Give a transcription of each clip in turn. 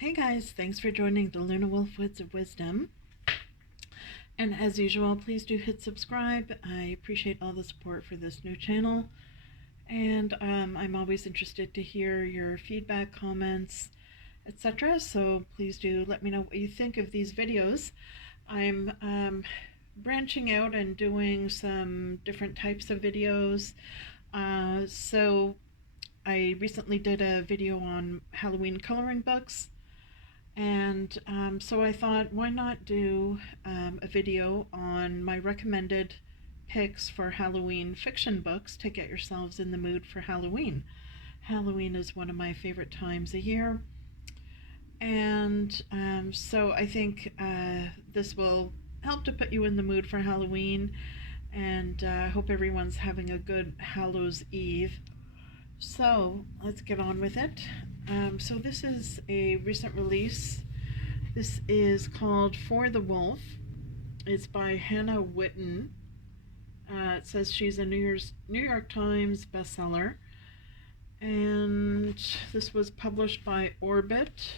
Hey guys, thanks for joining the Lunawolf Woods of Wisdom. And as usual, please do hit subscribe. I appreciate all the support for this new channel. And I'm always interested to hear your feedback, comments, etc. So please do let me know what you think of these videos. I'm branching out and doing some different types of videos. So I recently did a video on Halloween coloring books. And so I thought, why not do a video on my recommended picks for Halloween fiction books to get yourselves in the mood for Halloween. Halloween is one of my favorite times a year. And so I think this will help to put you in the mood for Halloween. And I hope everyone's having a good Hallows Eve. So let's get on with it. So this is a recent release. This is called For the Wolf. It's by Hannah Whitten. It says she's a New York Times bestseller. And this was published by Orbit.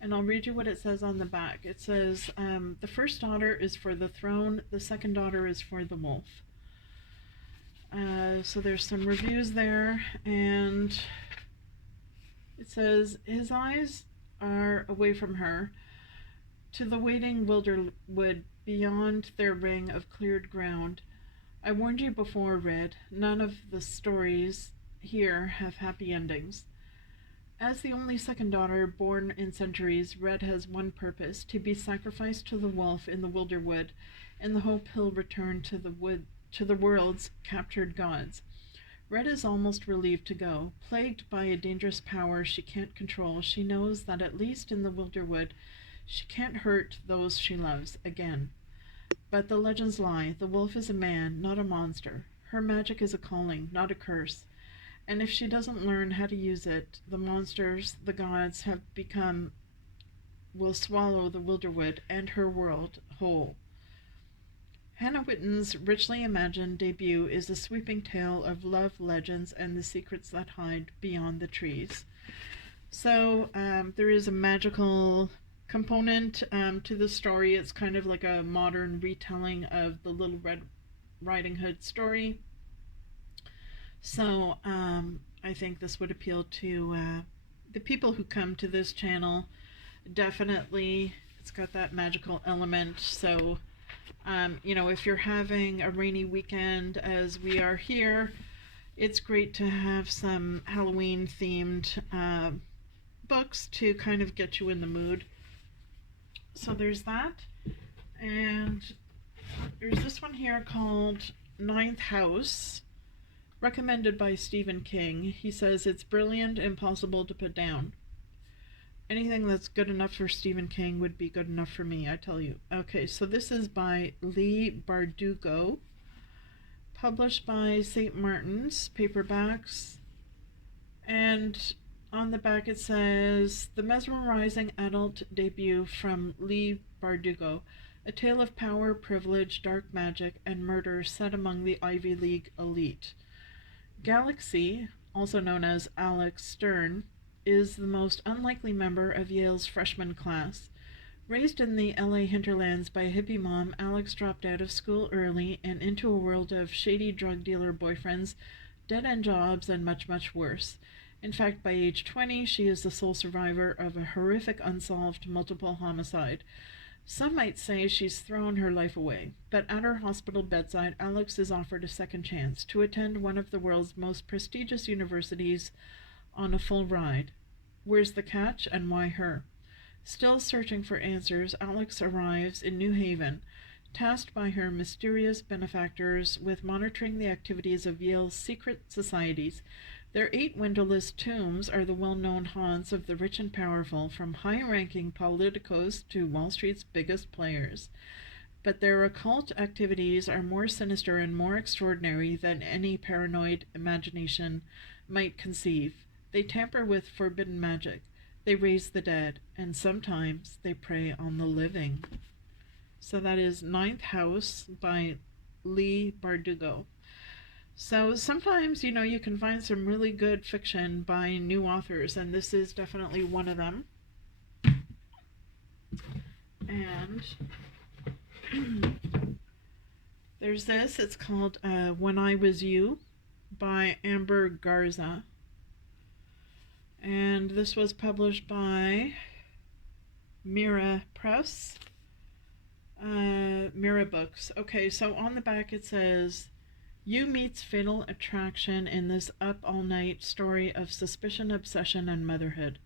And I'll read you what it says on the back. It says, the first daughter is for the throne, the second daughter is for the wolf. So there's some reviews there, and it says, his eyes are away from her, to the waiting wilderwood beyond their ring of cleared ground. I warned you before, Red, none of the stories here have happy endings. As the only second daughter born in centuries, Red has one purpose, to be sacrificed to the wolf in the wilderwood, in the hope he'll return to the world's captured gods. Red is almost relieved to go. Plagued by a dangerous power she can't control, she knows that at least in the wilderwood she can't hurt those she loves again. But the legends lie. The wolf is a man, not a monster. Her magic is a calling, not a curse. And if she doesn't learn how to use it, the monsters the gods have become will swallow the wilderwood and her world whole. Hannah Whitten's richly imagined debut is a sweeping tale of love, legends, and the secrets that hide beyond the trees. So there is a magical component to the story. It's kind of like a modern retelling of the Little Red Riding Hood story. So I think this would appeal to the people who come to this channel. Definitely, it's got that magical element. So if you're having a rainy weekend as we are here, it's great to have some Halloween themed books to kind of get you in the mood. So there's that. And there's this one here called Ninth House, recommended by Stephen King. He says it's brilliant, impossible to put down. Anything that's good enough for Stephen King would be good enough for me, I tell you. Okay, so this is by Leigh Bardugo, published by St. Martin's Paperbacks. And on the back it says, the mesmerizing adult debut from Leigh Bardugo, a tale of power, privilege, dark magic, and murder set among the Ivy League elite. Galaxy, also known as Alex Stern, is the most unlikely member of Yale's freshman class. Raised in the LA hinterlands by a hippie mom, Alex dropped out of school early and into a world of shady drug dealer boyfriends, dead-end jobs, and much, much worse. In fact, by age 20, she is the sole survivor of a horrific unsolved multiple homicide. Some might say she's thrown her life away, but at her hospital bedside, Alex is offered a second chance to attend one of the world's most prestigious universities on a full ride. Where's the catch, and why her? Still searching for answers, Alex arrives in New Haven, tasked by her mysterious benefactors with monitoring the activities of Yale's secret societies. Their 8 windowless tombs are the well-known haunts of the rich and powerful, from high-ranking politicos to Wall Street's biggest players. But their occult activities are more sinister and more extraordinary than any paranoid imagination might conceive. They tamper with forbidden magic, they raise the dead, and sometimes they prey on the living. So that is Ninth House by Leigh Bardugo. So sometimes, you can find some really good fiction by new authors, and this is definitely one of them. And there's this. It's called When I Was You by Amber Garza. And this was published by Mira Press. Mira Books. Okay, so on the back it says, You meets fatal attraction in this up-all-night story of suspicion, obsession, and motherhood.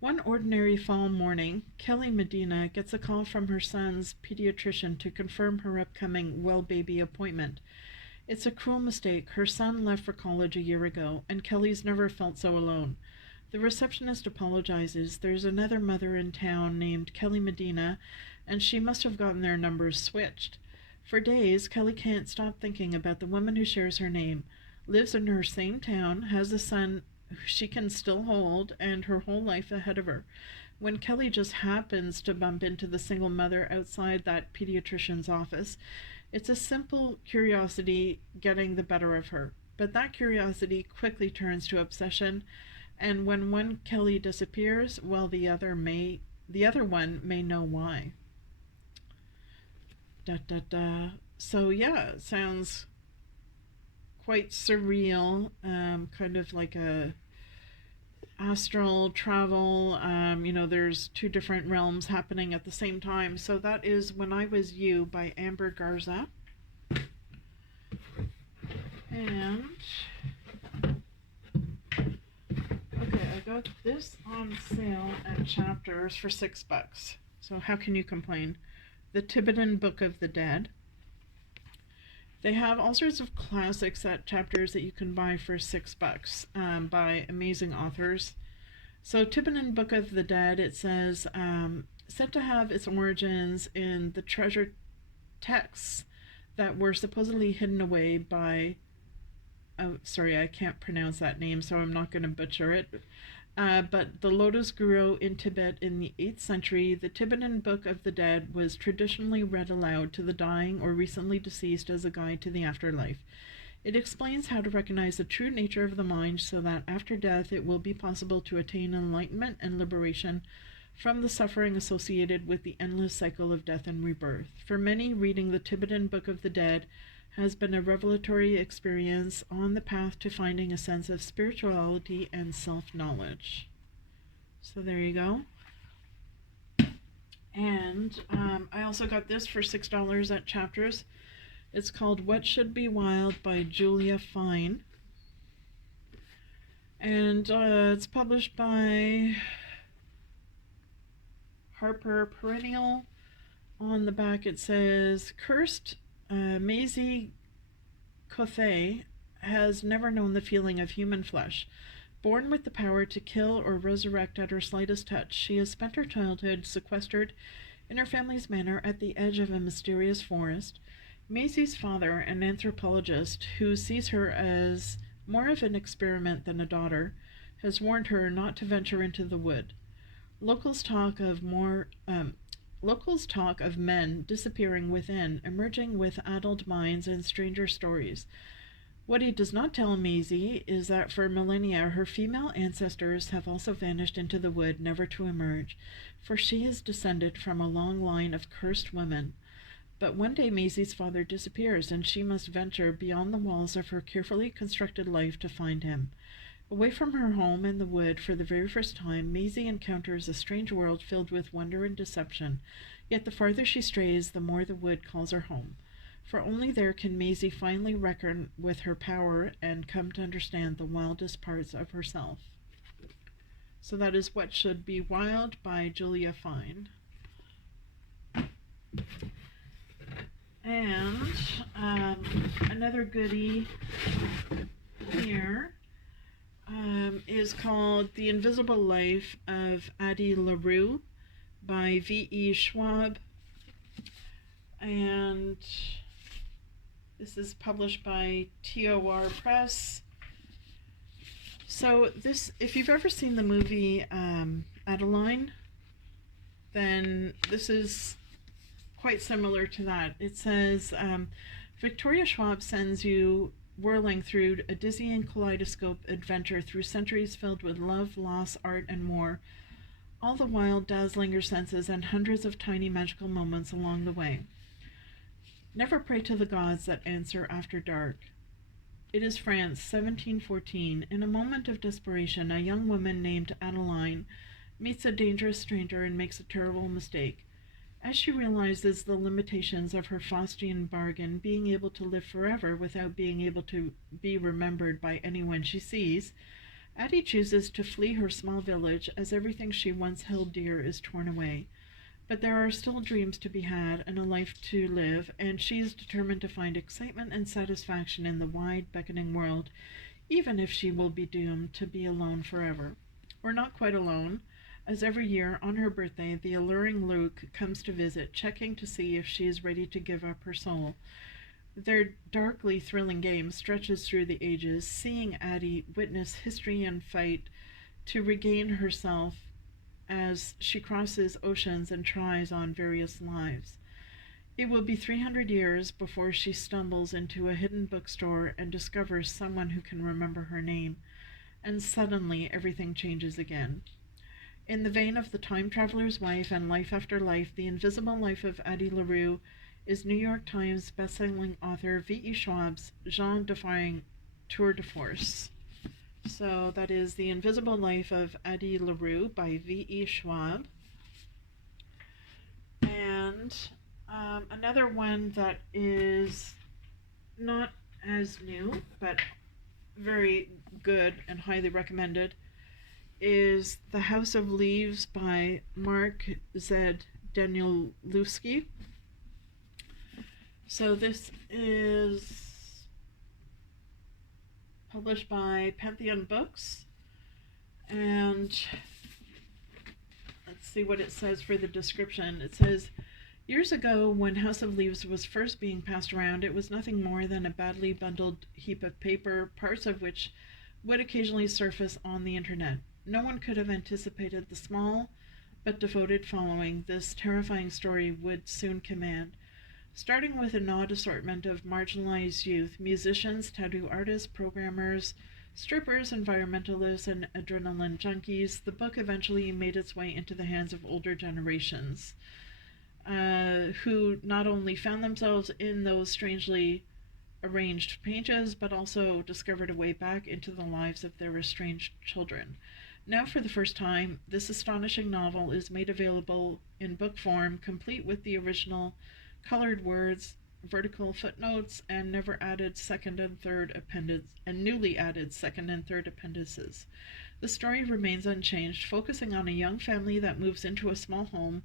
One ordinary fall morning, Kelly Medina gets a call from her son's pediatrician to confirm her upcoming well baby appointment. It's a cruel mistake. Her son left for college a year ago, and Kelly's never felt so alone. The receptionist apologizes. There's another mother in town named Kelly Medina, and she must have gotten their numbers switched. For days, Kelly can't stop thinking about the woman who shares her name, lives in her same town, has a son she can still hold, and her whole life ahead of her. When Kelly just happens to bump into the single mother outside that pediatrician's office, it's a simple curiosity getting the better of her. But that curiosity quickly turns to obsession, and when one Kelly disappears, well, the other one may know why. Da da da. So yeah, it sounds quite surreal, kind of like a astral travel. There's two different realms happening at the same time. So that is When I Was You by Amber Garza. And okay, I got this on sale at Chapters for $6. So how can you complain? The Tibetan Book of the Dead. They have all sorts of classics at Chapters that you can buy for $6 by amazing authors. So Tibetan Book of the Dead, it says, said to have its origins in the treasure texts that were supposedly hidden away by, sorry, I can't pronounce that name, so I'm not going to butcher it. But the Lotus Guru in Tibet in the 8th century, the Tibetan Book of the Dead was traditionally read aloud to the dying or recently deceased as a guide to the afterlife. It explains how to recognize the true nature of the mind so that after death it will be possible to attain enlightenment and liberation from the suffering associated with the endless cycle of death and rebirth. For many, reading the Tibetan Book of the Dead has been a revelatory experience on the path to finding a sense of spirituality and self-knowledge. So there you go. And I also got this for $6 at Chapters. It's called What Should Be Wild by Julia Fine. And it's published by Harper Perennial. On the back it says, Cursed Maisie Cothey has never known the feeling of human flesh. Born with the power to kill or resurrect at her slightest touch, she has spent her childhood sequestered in her family's manor at the edge of a mysterious forest. Maisie's father, an anthropologist who sees her as more of an experiment than a daughter, has warned her not to venture into the wood. Locals talk of men disappearing within, emerging with addled minds and stranger stories. What he does not tell Maisie is that for millennia her female ancestors have also vanished into the wood, never to emerge, for she is descended from a long line of cursed women. But one day Maisie's father disappears, and she must venture beyond the walls of her carefully constructed life to find him. Away from her home in the wood for the very first time, Maisie encounters a strange world filled with wonder and deception. Yet the farther she strays, the more the wood calls her home. For only there can Maisie finally reckon with her power and come to understand the wildest parts of herself. So that is What Should Be Wild by Julia Fine. And another goodie here is called The Invisible Life of Addie LaRue by V.E. Schwab. And this is published by TOR Press. So this, if you've ever seen the movie Adeline, then this is quite similar to that. It says, Victoria Schwab sends you whirling through a dizzying kaleidoscope adventure through centuries filled with love, loss, art, and more. all the while dazzling your senses and hundreds of tiny magical moments along the way. Never pray to the gods that answer after dark. It is France, 1714. In a moment of desperation, a young woman named Adeline meets a dangerous stranger and makes a terrible mistake. As she realizes the limitations of her Faustian bargain, being able to live forever without being able to be remembered by anyone she sees, Addie chooses to flee her small village as everything she once held dear is torn away. But there are still dreams to be had and a life to live, and she is determined to find excitement and satisfaction in the wide, beckoning world, even if she will be doomed to be alone forever. Or not quite alone, as every year on her birthday the alluring Luke comes to visit, checking to see if she is ready to give up her soul. Their darkly thrilling game stretches through the ages, seeing Addie witness history and fight to regain herself as she crosses oceans and tries on various lives. It will be 300 years before she stumbles into a hidden bookstore and discovers someone who can remember her name, and suddenly everything changes again. In the vein of The Time Traveler's Wife and Life After Life, The Invisible Life of Addie LaRue is New York Times bestselling author V.E. Schwab's genre-defying tour de force. So that is The Invisible Life of Addie LaRue by V.E. Schwab. And another one that is not as new, but very good and highly recommended, is The House of Leaves by Mark Z. Danielewski. So this is published by Pantheon Books, and let's see what it says for the description. It says, years ago, when House of Leaves was first being passed around, it was nothing more than a badly bundled heap of paper, parts of which would occasionally surface on the internet. No one could have anticipated the small but devoted following this terrifying story would soon command. Starting with an odd assortment of marginalized youth, musicians, tattoo artists, programmers, strippers, environmentalists, and adrenaline junkies, the book eventually made its way into the hands of older generations, who not only found themselves in those strangely arranged pages, but also discovered a way back into the lives of their estranged children. Now, for the first time, this astonishing novel is made available in book form, complete with the original colored words, vertical footnotes, and never added second and third newly added second and third appendices. The story remains unchanged, focusing on a young family that moves into a small home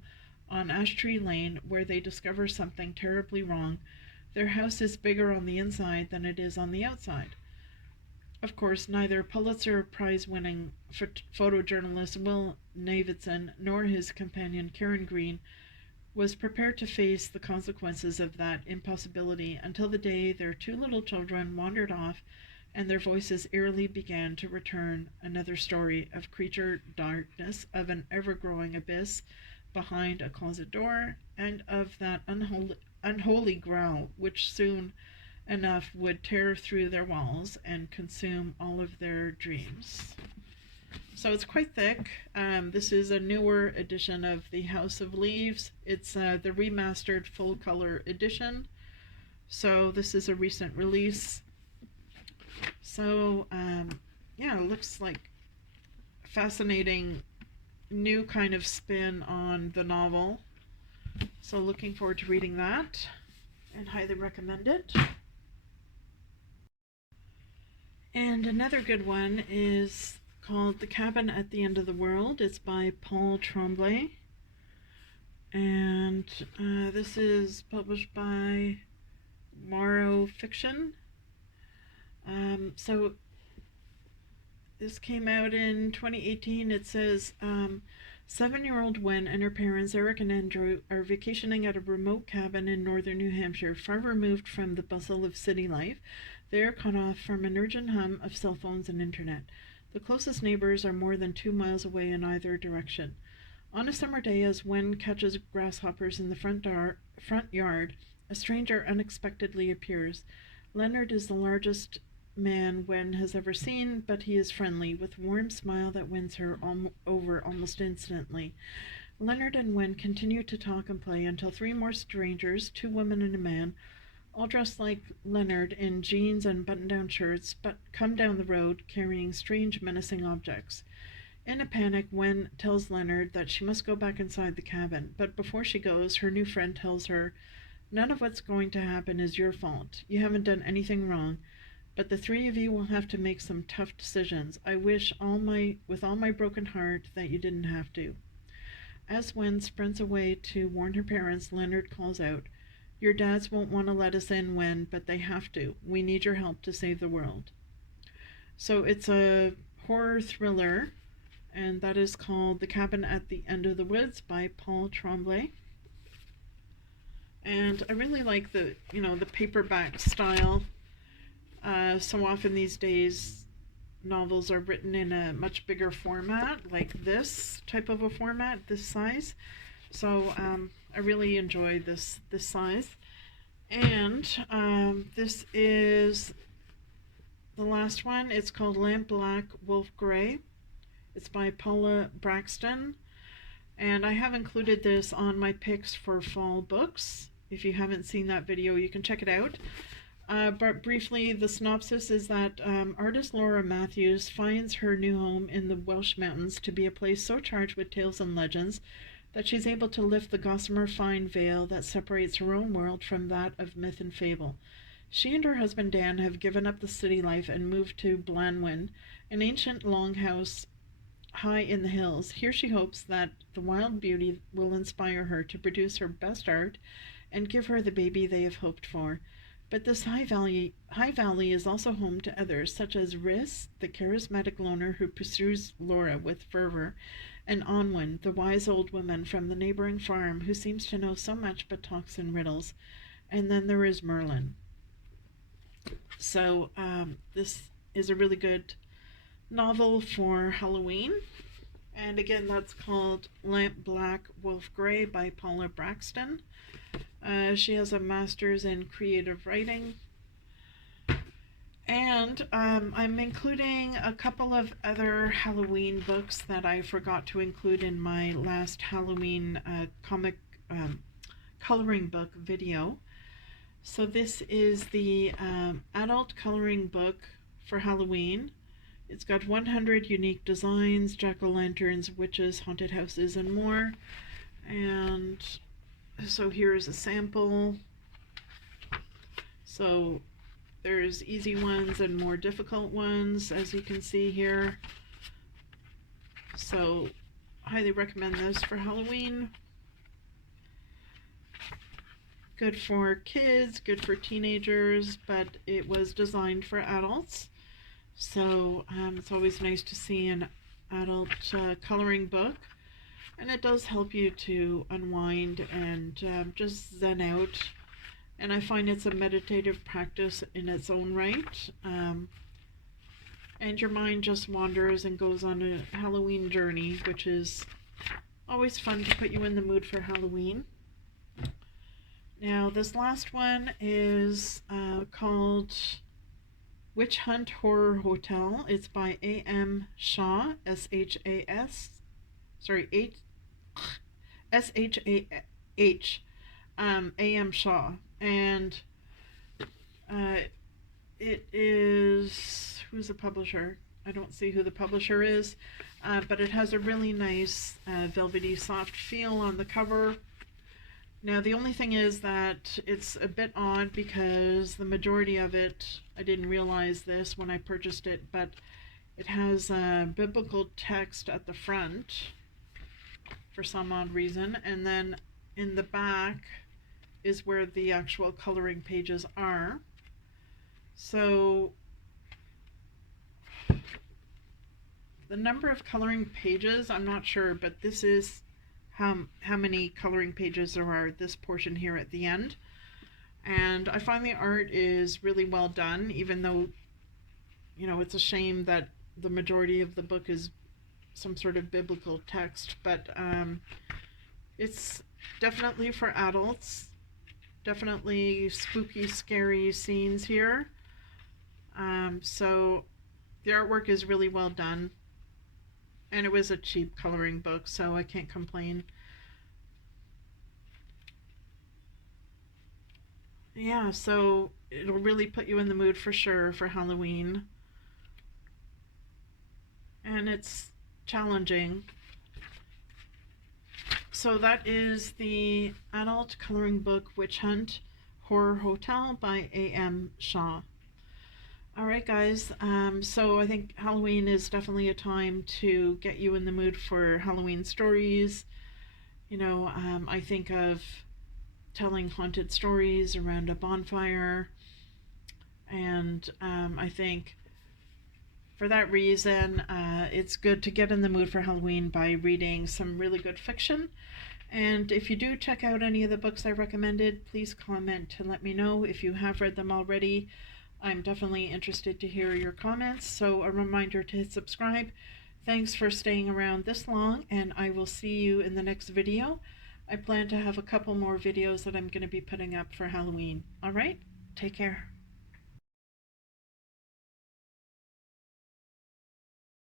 on Ash Tree Lane where they discover something terribly wrong. Their house is bigger on the inside than it is on the outside. Of course, neither Pulitzer Prize-winning photojournalist Will Davidson nor his companion Karen Green was prepared to face the consequences of that impossibility until the day their two little children wandered off and their voices eerily began to return. Another story of creature darkness, of an ever-growing abyss behind a closet door, and of that unholy growl which soon enough would tear through their walls and consume all of their dreams. So it's quite thick. This is a newer edition of The House of Leaves. It's the remastered full color edition. So this is a recent release. So yeah, it looks like a fascinating new kind of spin on the novel. So looking forward to reading that and highly recommend it. And another good one is called The Cabin at the End of the World. It's by Paul Tremblay, and this is published by Morrow Fiction. So this came out in 2018. It says 7-year-old Wen and her parents, Eric and Andrew, are vacationing at a remote cabin in northern New Hampshire, far removed from the bustle of city life. They are cut off from an urgent hum of cell phones and internet. The closest neighbors are more than 2 miles away in either direction. On a summer day, as Wen catches grasshoppers in the front yard, a stranger unexpectedly appears. Leonard is the largest man Wen has ever seen, but he is friendly, with a warm smile that wins her over almost instantly. Leonard and Wen continue to talk and play until three more strangers, two women and a man, all dressed like Leonard in jeans and button-down shirts, but come down the road carrying strange, menacing objects. In a panic, Wen tells Leonard that she must go back inside the cabin, but before she goes, her new friend tells her, "None of what's going to happen is your fault. You haven't done anything wrong, but the three of you will have to make some tough decisions. I wish with all my broken heart that you didn't have to." As Wen sprints away to warn her parents, Leonard calls out, "Your dads won't want to let us in, Wen, but they have to. We need your help to save the world." So it's a horror thriller, and that is called The Cabin at the End of the Woods by Paul Tremblay. And I really like the paperback style. So often these days, novels are written in a much bigger format, like this type of a format, this size. So I really enjoy this size. And this is the last one. It's called Lamp Black, Wolf Gray. It's by Paula Braxton. And I have included this on my picks for fall books. If you haven't seen that video, you can check it out. But briefly, the synopsis is that artist Laura Matthews finds her new home in the Welsh mountains to be a place so charged with tales and legends that she's able to lift the gossamer fine veil that separates her own world from that of myth and fable. She and her husband Dan have given up the city life and moved to Blanwyn, an ancient longhouse high in the hills. Here she hopes that the wild beauty will inspire her to produce her best art and give her the baby they have hoped for. But this high valley is also home to others, such as Riss, the charismatic loner who pursues Laura with fervor, and Onwin, the wise old woman from the neighboring farm who seems to know so much but talks in riddles. And then there is Merlin. So this is a really good novel for Halloween. And again, that's called Lamp Black, Wolf Gray by Paula Braxton. She has a master's in creative writing. And I'm including a couple of other Halloween books that I forgot to include in my last Halloween comic coloring book video. So this is the adult coloring book for Halloween. It's got 100 unique designs, jack-o'-lanterns, witches, haunted houses, and more. And so here's a sample. So there's easy ones and more difficult ones, as you can see here. So highly recommend this for Halloween. Good for kids, good for teenagers, but it was designed for adults. So it's always nice to see an adult coloring book. And it does help you to unwind and just zen out. And I find it's a meditative practice in its own right. And your mind just wanders and goes on a Halloween journey, which is always fun to put you in the mood for Halloween. Now, this last one is called Witch Hunt Horror Hotel. It's by A.M. Shaw, S-H-A-S. Sorry, S-H-A-H, A.M. Shaw. And it is, who's the publisher? I don't see who the publisher is, but it has a really nice velvety soft feel on the cover. Now the only thing is that it's a bit odd because the majority of it, I didn't realize this when I purchased it, but it has biblical text at the front for some odd reason, and then in the back is where the actual coloring pages are. So the number of coloring pages, I'm not sure, but this is how many coloring pages there are, this portion here at the end. And I find the art is really well done, even though, you know, it's a shame that the majority of the book is some sort of biblical text, but it's definitely for adults. Definitely spooky, scary scenes here. So the artwork is really well done, and it was a cheap coloring book, so I can't complain. Yeah, so it'll really put you in the mood for sure for Halloween. And it's challenging. So that is the adult coloring book Witch Hunt Horror Hotel by A.M. Shaw. All right, guys. So I think Halloween is definitely a time to get you in the mood for Halloween stories. I think of telling haunted stories around a bonfire, and I think for that reason, it's good to get in the mood for Halloween by reading some really good fiction. And if you do check out any of the books I recommended, please comment to let me know if you have read them already. I'm definitely interested to hear your comments, so a reminder to hit subscribe. Thanks for staying around this long, and I will see you in the next video. I plan to have a couple more videos that I'm going to be putting up for Halloween. Alright, take care.